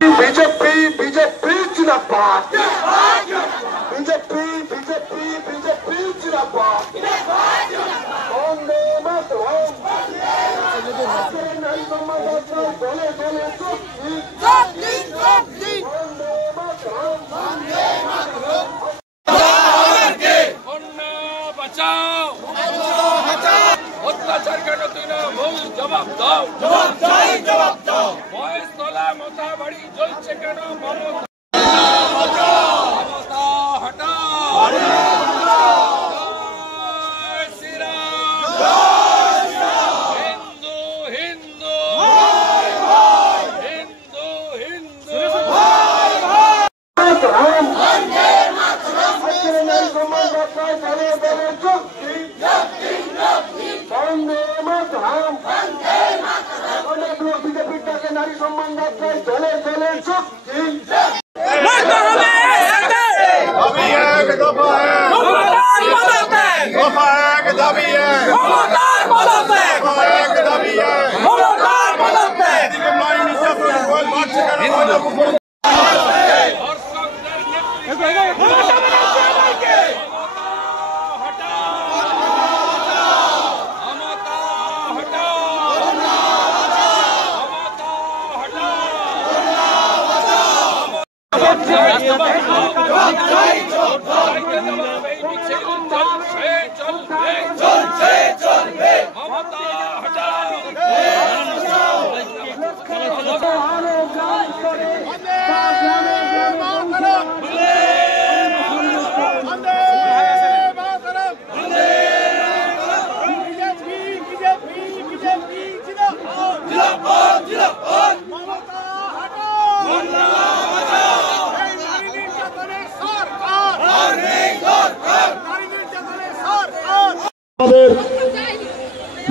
BJP BJP जिंदाबाद BJP BJP BJP जिंदाबाद वंदे मातरम नारी सम्मान दले दले शक्ति वंदे मातरम बचाओ अत्याचार केन तुई ना भूल जवाब दाओ जवाब दाओ बयस तला माथा बाड़ी জ্বলছে কেন মমতা হটাও জয় শ্রীরাম হিন্দু হিন্দু হিন্দু হিন্দু वंदे मातरम नारी सम्मान दले दले शक्ति वंदे मातरम अनेक लोग बीजेपी के नारी सम्मान दले दले शक्ति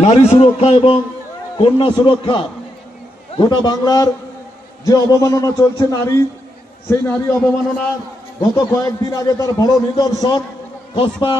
नारी सुरक्षा एवं कन्या सुरक्षा गोटा बांगलार जे अवमानना चलছে नारी সেই नारी अवमानना गत कयेकदिन आगे तार बड़ निदर्शन कस्बा।